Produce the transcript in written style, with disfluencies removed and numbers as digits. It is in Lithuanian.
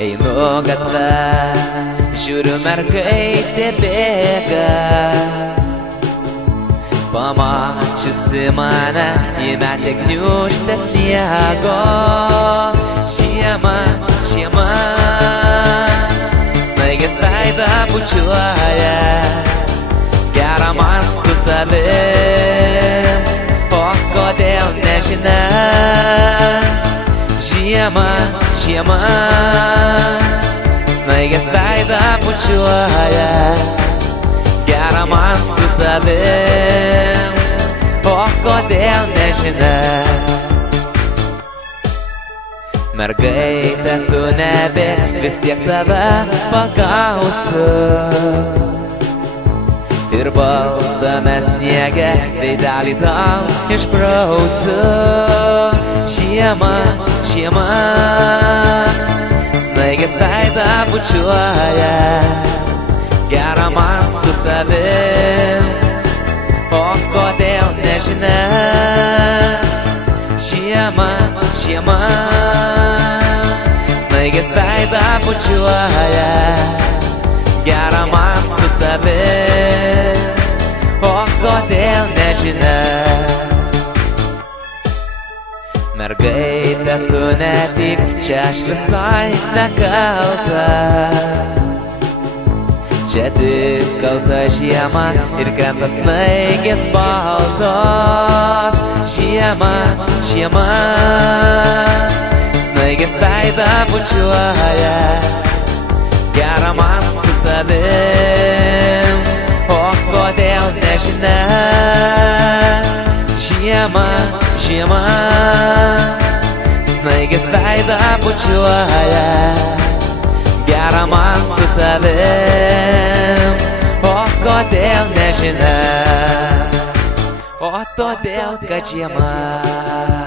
Einu gatve, žiūriu mergaitė bėga. Pamačiusi mane, įmetė gniūžtę sniego. Žiema, žiema, snaigės veidą bučiuoja. Gera man su tavim, o kodėl nežinia. Žiema, žiema, snaigės veidą bučiuoja. Gera man su tavim, o kodėl nežinia. Mergaitė, tu nebėk, vis tiek tave pagausiu. Ir baldame sniege, veidelį tau išbrausiu. Žiema, žiema, snaigės veidą bučiuoja. Gera man su tavim, o kodėl nežinia. Žiema, žiema, snaigės veidą bučiuoja. Gera man su tavim, o kodėl nežinia. Mergaitė, tu nepyk, čia aš visai nekaltas. Čia tik kalta žiema ir krenta snaigės baltos. Žiema, žiema, snaigės veidą bučiuoja. Gera man su tavim, o kodėl nežinia. Žiema, žiema, snaigės veidą bučiuoja. Gera man su tavim, o kodėl nežinia. O todėl, kad žiema.